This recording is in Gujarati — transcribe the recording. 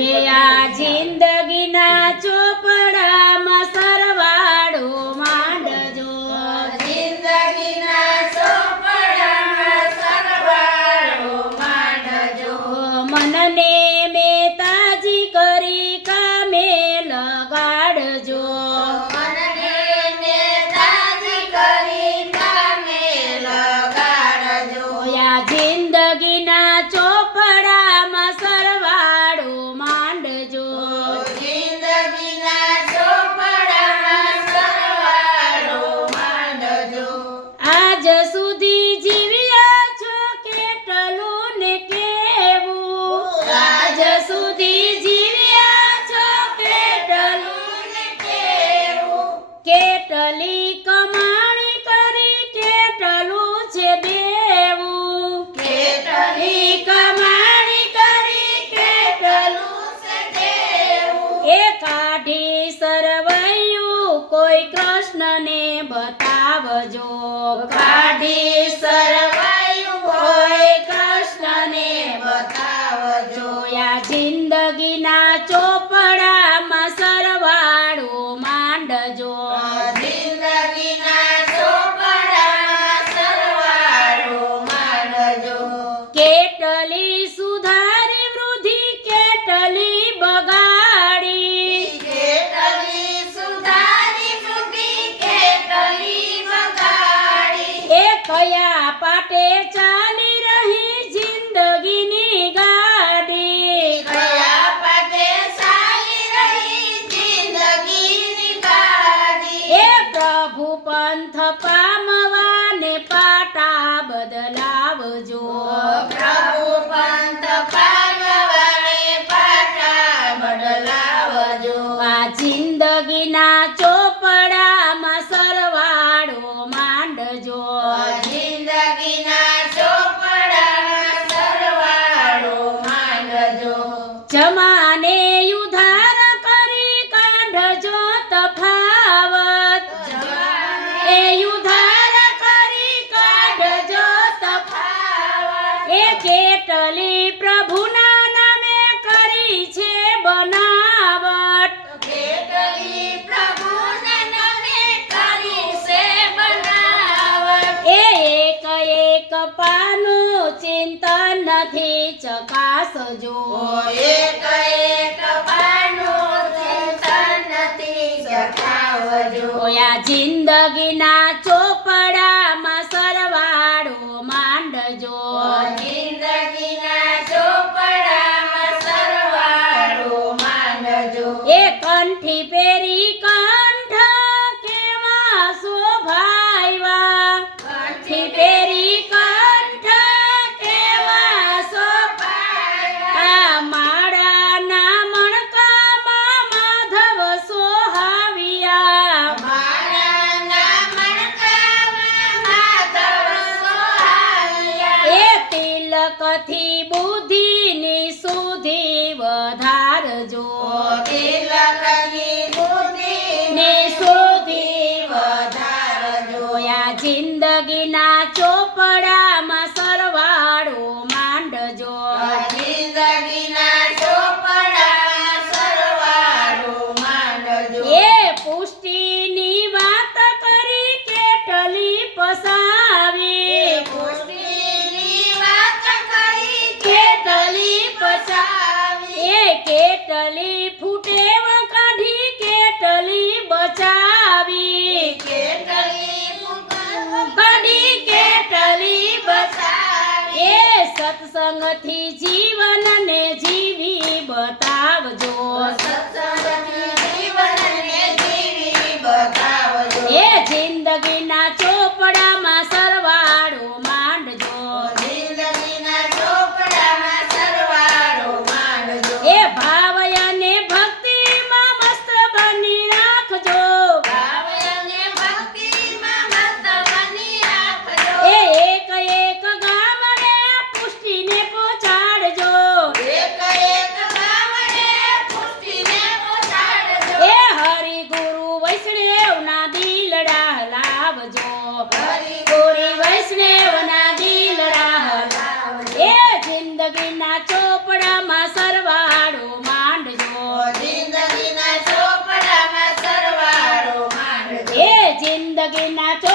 કે આ કેટલી કમાણી કરી કેટલું છે દેવું? કેટલી કમાણી કરી કેટલું છે દેવું? એ કાઢી સરવૈયું કોઈ કૃષ્ણને બતાવજો. કાઢી સરવાયું પંથ પામવાને પાટા બદલાવજો. પ્રભુ પંથ પામવાને પાટા બદલાવજો. આ જિંદગીના ચોપડામાં સરવાળો માંડજો. જિંદગીના ચોપડામાં સરવાળો માંડજો. જમાને કેટલી પ્રભુના નામે કરી છે બનાવટ. કેટલી પ્રભુના નામે કરી છે બનાવટ. એક એક પાનું ચિંતન નથી ચકાસજો. એક એક પાનું ચિંતન નથી ચકાસજો. ઓયા જિંદગીના ચોપડામાં કંઠી પેરી કંઠ કેવા શોભાયવા? કંઠી પેરી કંઠ કેવા શોભાયવા? માળાના મણકામાં માધવ સોહાવ્યા. મારાના મણકામાં માધવ સોહાવિયા. એ તિલકથી બુદ્ધિની પસાવી પુષ્ટિની વાત કરી કેટલી પચાવી. એ કેટલી ફૂટેવ કાઢી કેટલી બચાવી. કેટલી કાઢી કેટલી બચાવી. એ સત્સંગથી જીવનને જીવી બતાવજો સત્સંગથી જીવનને જીવી બતાવજો એ જિંદગીના ચોપડામાં સરવાળો માંડજો જિંદગીના ચોપડામાં સરવાળો માંડજો એ ભાવ અને ભક્તિમાં મસ્ત બની રાખજો ભાવ અને ભક્તિમાં મસ્ત બની રાખજો એ એક એક ગામડે પુષ્ટિને પહોંચાડજો એક જિંદગીના ચોપડા